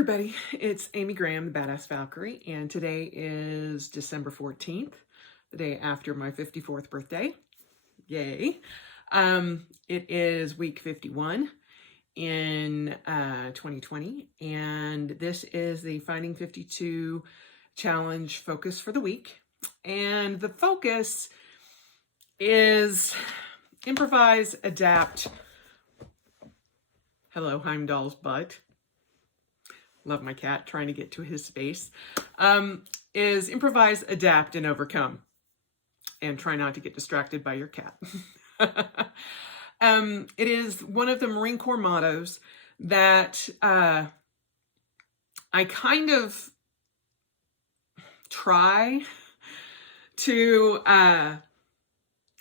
everybody, it's Amy Graham, the Badass Valkyrie, and today is December 14th, the day after my 54th birthday. Yay. It is week 51 in 2020, and this is the Finding 52 challenge focus for the week. And the focus is improvise, adapt. Hello, Heimdall's butt. Love my cat trying to get to his space. Is improvise, adapt, and overcome. And try not to get distracted by your cat. It is one of the Marine Corps mottos that I kind of try to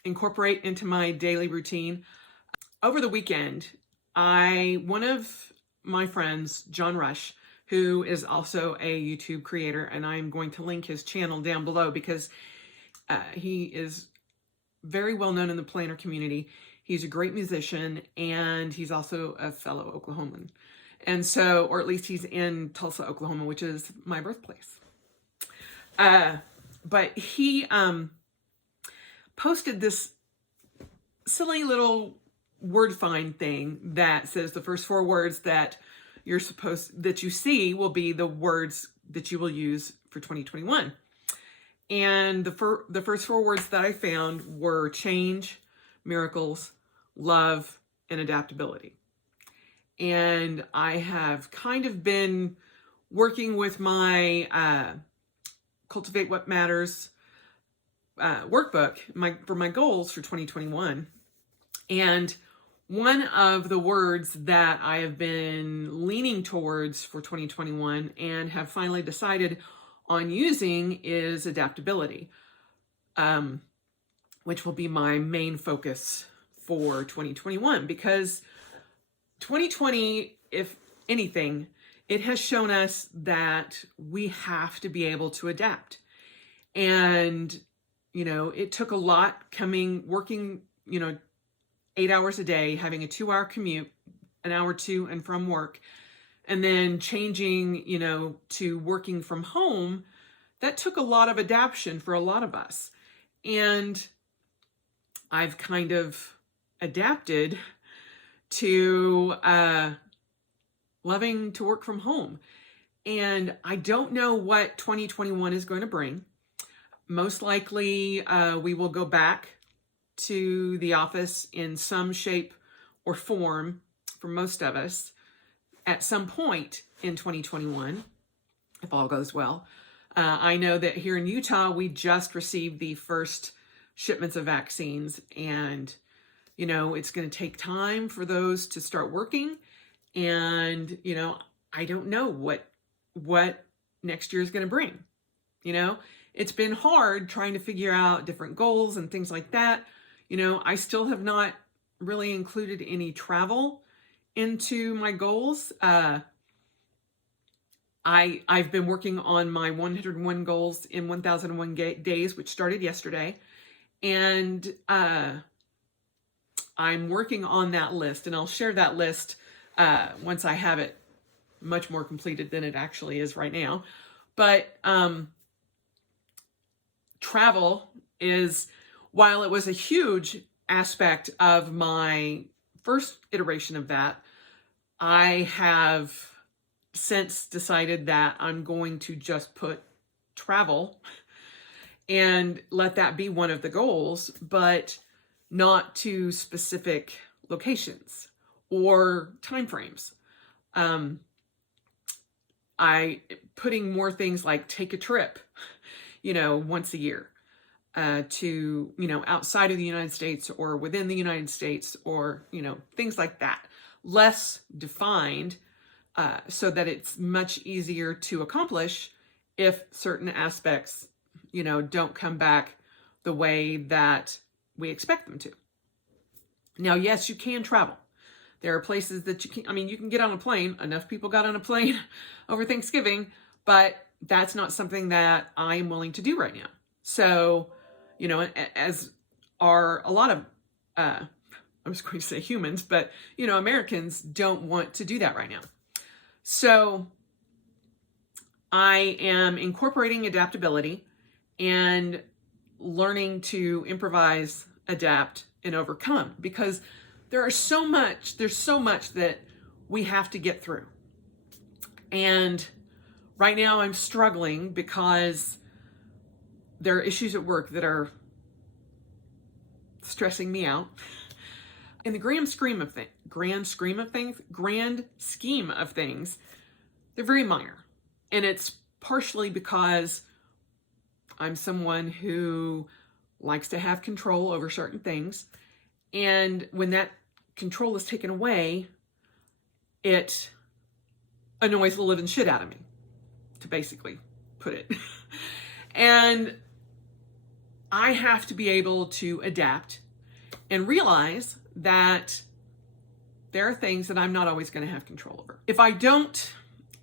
incorporate into my daily routine. Over the weekend, one of my friends, John Rush, who is also a YouTube creator, and I'm going to link his channel down below because he is very well known in the planner community. He's a great musician, and he's also a fellow Oklahoman. And so, or at least he's in Tulsa, Oklahoma, which is my birthplace. But he posted this silly little word find thing that says the first 4 words that you see will be the words that you will use for 2021. And the first 4 words that I found were change, miracles, love, and adaptability. And I have kind of been working with my Cultivate What Matters workbook for my goals for 2021. And one of the words that I have been leaning towards for 2021 and have finally decided on using is adaptability, which will be my main focus for 2021, because 2020, if anything, it has shown us that we have to be able to adapt. And, it took a lot working, 8 hours a day, having a 2-hour commute, an hour to and from work, and then changing, to working from home. That took a lot of adaptation for a lot of us. And I've kind of adapted to loving to work from home. And I don't know what 2021 is going to bring. Most likely, we will go back to the office in some shape or form for most of us at some point in 2021, if all goes well. I know that here in Utah, we just received the first shipments of vaccines, and, it's going to take time for those to start working. And, I don't know what next year is going to bring. It's been hard trying to figure out different goals and things like that. I still have not really included any travel into my goals. I've been working on my 101 goals in 1001 days, which started yesterday. And I'm working on that list, and I'll share that list once I have it much more completed than it actually is right now. But travel is, while it was a huge aspect of my first iteration of that, I have since decided that I'm going to just put travel and let that be one of the goals, but not to specific locations or timeframes. I putting more things like take a trip, once a year. To, outside of the United States or within the United States, or, things like that. Less defined, so that it's much easier to accomplish if certain aspects, don't come back the way that we expect them to. Now, yes, you can travel. There are places that you can get on a plane. Enough people got on a plane over Thanksgiving, but that's not something that I'm willing to do right now. So, as are a lot of, I was going to say humans, but, Americans don't want to do that right now. So I am incorporating adaptability and learning to improvise, adapt, and overcome, because there's so much that we have to get through. And right now I'm struggling because there are issues at work that are stressing me out. In the grand scheme of things, they're very minor. And it's partially because I'm someone who likes to have control over certain things. And when that control is taken away, it annoys the living shit out of me, to basically put it. And I have to be able to adapt and realize that there are things that I'm not always going to have control over. If I don't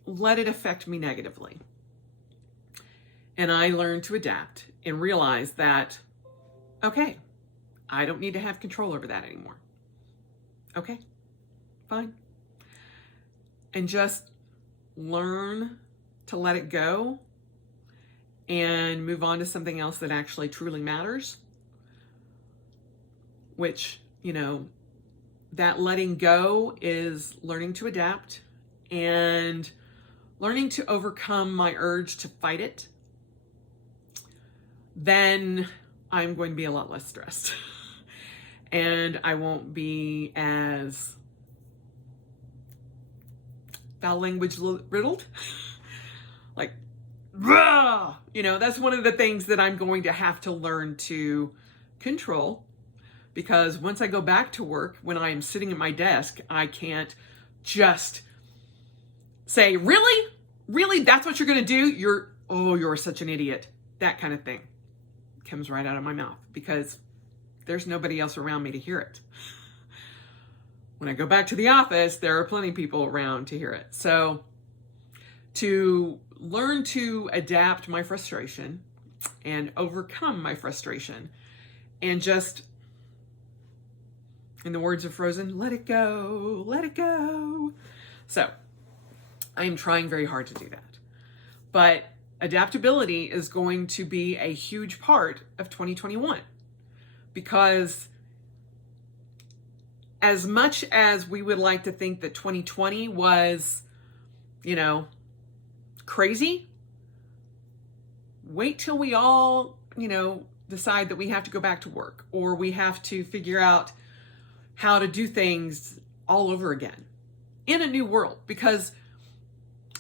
let it affect me negatively, and I learn to adapt and realize that, okay, I don't need to have control over that anymore. Okay, fine. And just learn to let it go and move on to something else that actually truly matters, which, that letting go is learning to adapt and learning to overcome my urge to fight it. Then I'm going to be a lot less stressed and I won't be as foul language riddled. Like, that's one of the things that I'm going to have to learn to control, because once I go back to work, when I'm sitting at my desk, I can't just say, really? Really? That's what you're going to do? You're such an idiot. That kind of thing comes right out of my mouth because there's nobody else around me to hear it. When I go back to the office, there are plenty of people around to hear it. So to learn to adapt my frustration and overcome my frustration and just, in the words of Frozen, let it go, let it go. So I'm trying very hard to do that. But adaptability is going to be a huge part of 2021, because as much as we would like to think that 2020 was, crazy, wait till we all, decide that we have to go back to work, or we have to figure out how to do things all over again in a new world. Because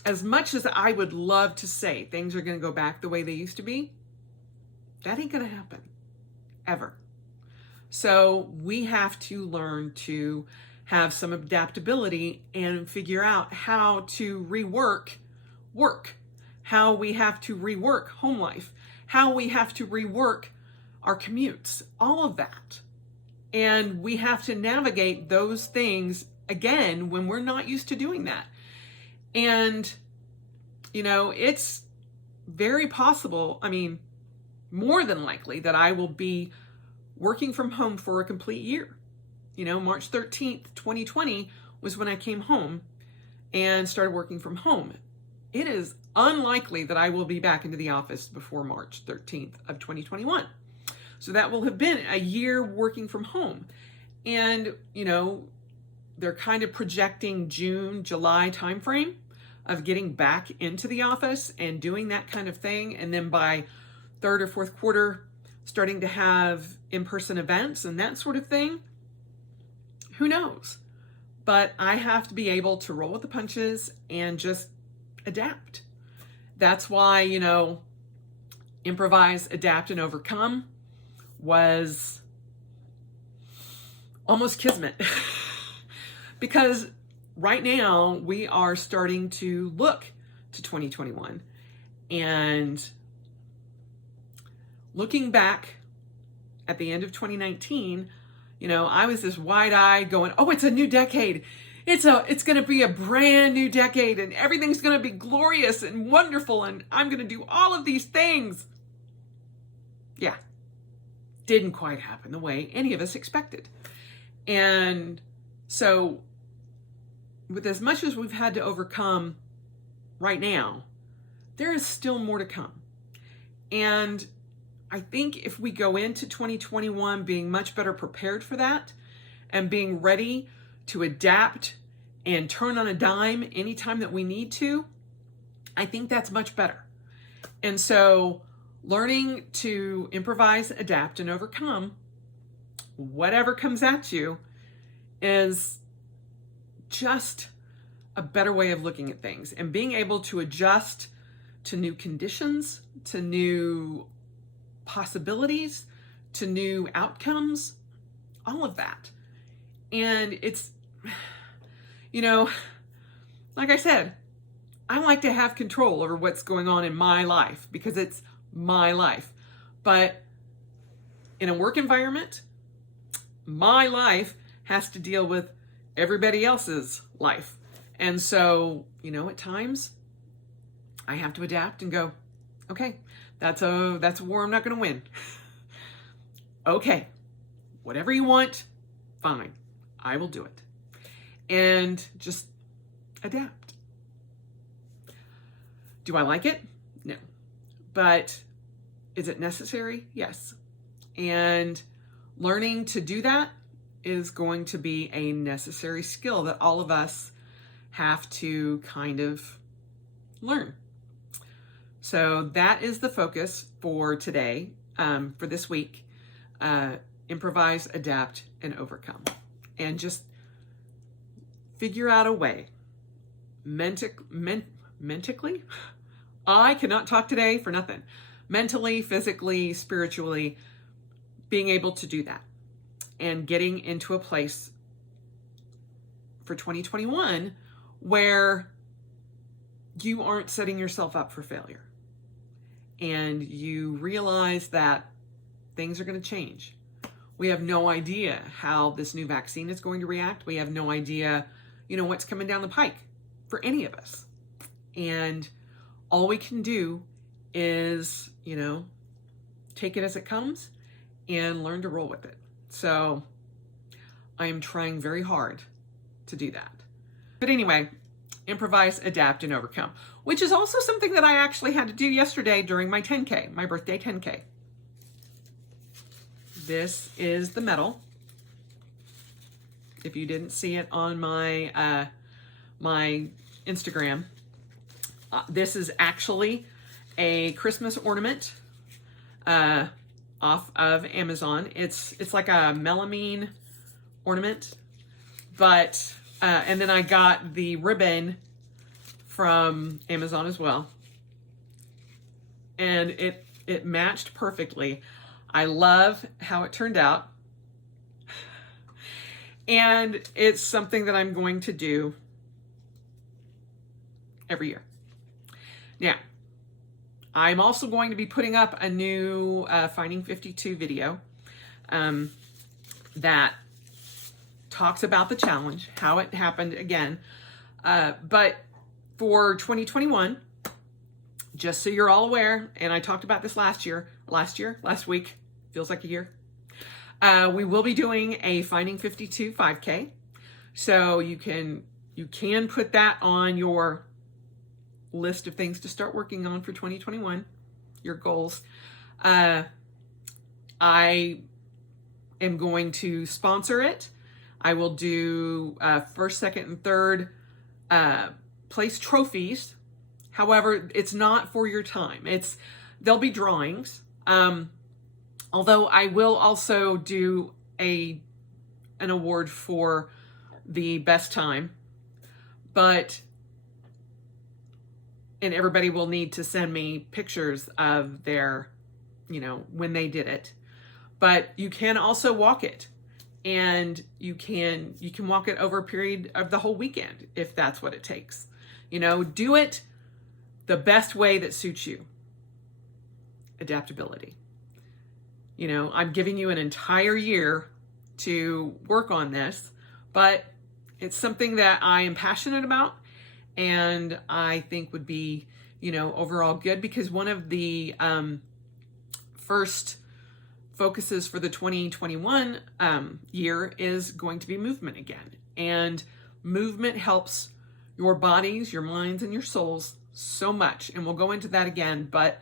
as much as I would love to say things are going to go back the way they used to be, that ain't going to happen ever. So we have to learn to have some adaptability and figure out how to rework work, how we have to rework home life, how we have to rework our commutes, all of that. And we have to navigate those things again when we're not used to doing that. And, it's very possible, more than likely, that I will be working from home for a complete year. March 13th, 2020 was when I came home and started working from home. It is unlikely that I will be back into the office before March 13th of 2021. So that will have been a year working from home. And, they're kind of projecting June, July timeframe of getting back into the office and doing that kind of thing. And then by third or fourth quarter, starting to have in-person events and that sort of thing. Who knows? But I have to be able to roll with the punches and just adapt. That's why, improvise, adapt, and overcome was almost kismet. Because right now we are starting to look to 2021 and looking back at the end of 2019, I was this wide-eyed going, oh, it's a new decade. It's going to be a brand new decade and everything's going to be glorious and wonderful and I'm going to do all of these things. Yeah, didn't quite happen the way any of us expected. And so with as much as we've had to overcome right now, there is still more to come. And I think if we go into 2021 being much better prepared for that and being ready to adapt and turn on a dime anytime that we need to, I think that's much better. And so learning to improvise, adapt, and overcome whatever comes at you is just a better way of looking at things, and being able to adjust to new conditions, to new possibilities, to new outcomes, all of that. And it's, like I said, I like to have control over what's going on in my life because it's my life. But in a work environment, my life has to deal with everybody else's life. And so, at times I have to adapt and go, okay, that's a war I'm not going to win. Okay, whatever you want, fine, I will do it. And just adapt. Do I like it? No. But is it necessary? Yes. And learning to do that is going to be a necessary skill that all of us have to kind of learn. So that is the focus for today, for this week. Improvise, adapt, and overcome. And just figure out a way. Mentally? I cannot talk today for nothing. Mentally, physically, spiritually, being able to do that. And getting into a place for 2021 where you aren't setting yourself up for failure. And you realize that things are going to change. We have no idea how this new vaccine is going to react. We have no idea, what's coming down the pike for any of us. And all we can do is, take it as it comes and learn to roll with it. So I am trying very hard to do that. But anyway, improvise, adapt, and overcome, which is also something that I actually had to do yesterday during my 10K, my birthday 10K. This is the medal. If you didn't see it on my my Instagram, this is actually a Christmas ornament off of Amazon. It's like a melamine ornament, but and then I got the ribbon from Amazon as well, and it matched perfectly. I love how it turned out, and it's something that I'm going to do every year. Now, I'm also going to be putting up a new Finding 52 video that talks about the challenge, how it happened again. But for 2021, just so you're all aware, and I talked about this last week, feels like a year. We will be doing a Finding 52 5K. So you can put that on your list of things to start working on for 2021, your goals. I am going to sponsor it. I will do first, second, and third place trophies. However, it's not for your time. There'll be drawings. Although I will also do an award for the best time, and everybody will need to send me pictures of their, when they did it. But you can also walk it, and you can walk it over a period of the whole weekend if that's what it takes. Do it the best way that suits you. Adaptability. I'm giving you an entire year to work on this, but it's something that I am passionate about, and I think would be, overall good, because one of the first focuses for the 2021 year is going to be movement again. And movement helps your bodies, your minds, and your souls so much, and we'll go into that again, but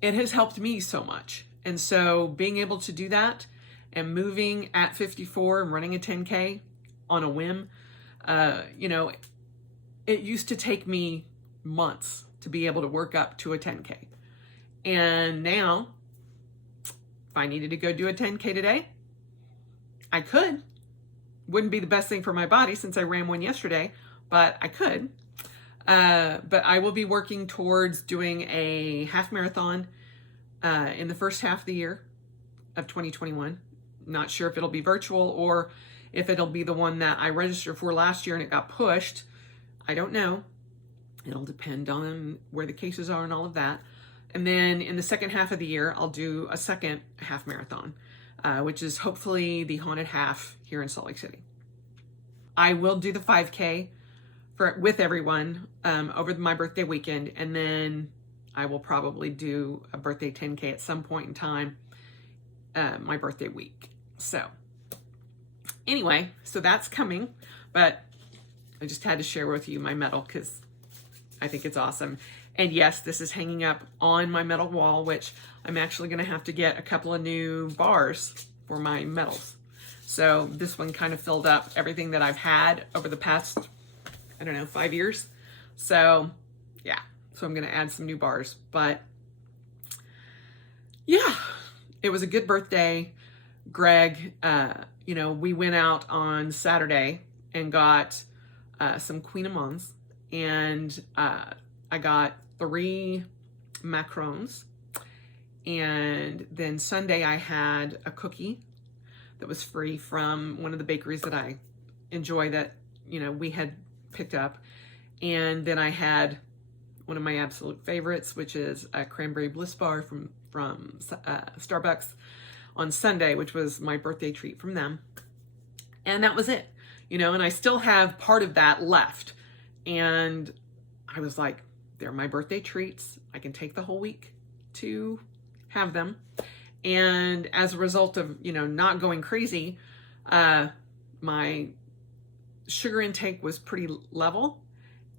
it has helped me so much. And so being able to do that and moving at 54 and running a 10K on a whim, you know, it used to take me months to be able to work up to a 10K. And now, if I needed to go do a 10K today, I could. Wouldn't be the best thing for my body since I ran one yesterday, but I could. But I will be working towards doing a half marathon in the first half of the year of 2021. Not sure if it'll be virtual or if it'll be the one that I registered for last year and it got pushed. I don't know. It'll depend on where the cases are and all of that. And then in the second half of the year, I'll do a second half marathon, which is hopefully the Haunted Half here in Salt Lake City. I will do the 5K with everyone over my birthday weekend, and then I will probably do a birthday 10K at some point in time, my birthday week. So anyway, so that's coming, but I just had to share with you my medal because I think it's awesome. And yes, this is hanging up on my medal wall, which I'm actually going to have to get a couple of new bars for my medals. So this one kind of filled up everything that I've had over the past, I don't know, 5 years. So yeah, so I'm going to add some new bars. But yeah, it was a good birthday. Greg, you know, we went out on Saturday and got some Queen Amans, and I got 3 macarons, and then Sunday I had a cookie that was free from one of the bakeries that I enjoy that, you know, we had picked up. And then I had one of my absolute favorites, which is a cranberry bliss bar from Starbucks on Sunday, which was my birthday treat from them. And that was it, you know, and I still have part of that left. And I was like, they're my birthday treats. I can take the whole week to have them. And as a result of, you know, not going crazy, my sugar intake was pretty level,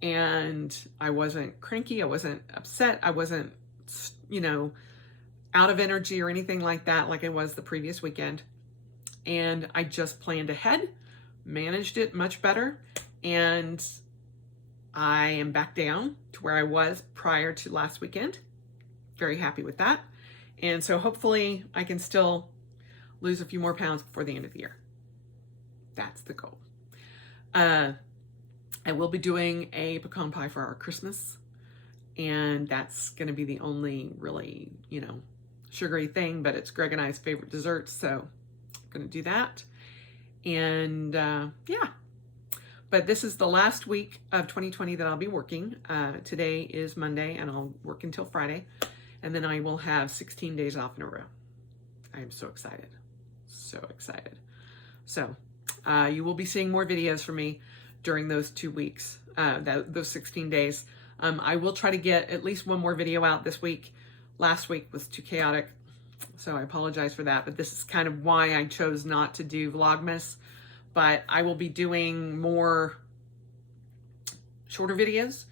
and I wasn't cranky. I wasn't upset. I wasn't, you know, out of energy or anything like that, like I was the previous weekend. And I just planned ahead, managed it much better, and I am back down to where I was prior to last weekend. Very happy with that. And so hopefully I can still lose a few more pounds before the end of the year. That's the goal. I will be doing a pecan pie for our Christmas, and that's going to be the only really, you know, sugary thing, but it's Greg and I's favorite dessert, so I'm going to do that. And yeah. But this is the last week of 2020 that I'll be working. Today is Monday, and I'll work until Friday. And then I will have 16 days off in a row. I am so excited. So excited. So you will be seeing more videos from me during those 2 weeks, those 16 days. I will try to get at least one more video out this week. Last week was too chaotic, so I apologize for that. But this is kind of why I chose not to do Vlogmas. But I will be doing more shorter videos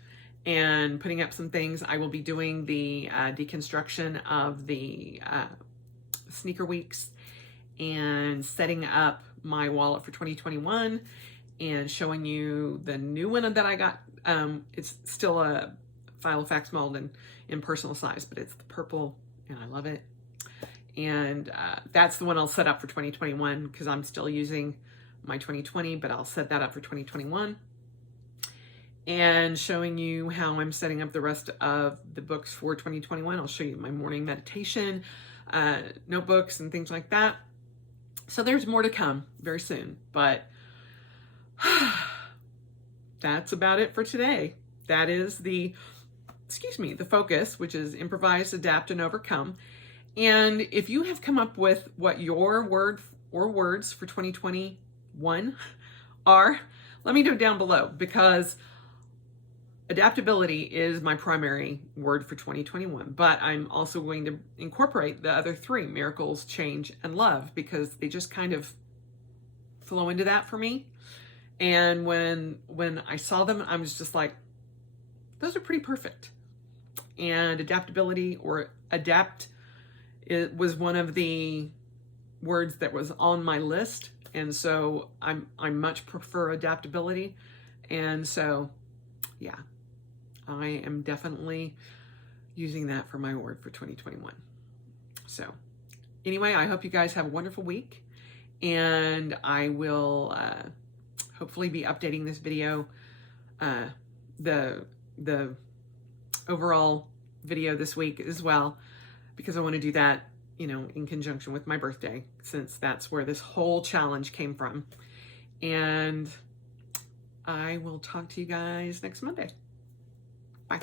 and putting up some things. I will be doing the deconstruction of the sneaker weeks and setting up my wallet for 2021 and showing you the new one that I got. It's still a Filofax mold and in personal size, but it's the purple and I love it. And that's the one I'll set up for 2021 because I'm still using my 2020, but I'll set that up for 2021. And showing you how I'm setting up the rest of the books for 2021. I'll show you my morning meditation, notebooks and things like that. So there's more to come very soon, but that's about it for today. That is the focus, which is improvise, adapt, and overcome. And if you have come up with what your word or words for 2021 are, let me know down below, because adaptability is my primary word for 2021, but I'm also going to incorporate the other 3, miracles, change, and love, because they just kind of flow into that for me. And when I saw them, I was just like, those are pretty perfect. And adaptability or adapt, it was one of the words that was on my list. And so I much prefer adaptability. And so, yeah, I am definitely using that for my word for 2021. So anyway, I hope you guys have a wonderful week, and I will hopefully be updating this video, the overall video this week as well, because I want to do that, you know, in conjunction with my birthday, since that's where this whole challenge came from. And I will talk to you guys next Monday. Bye.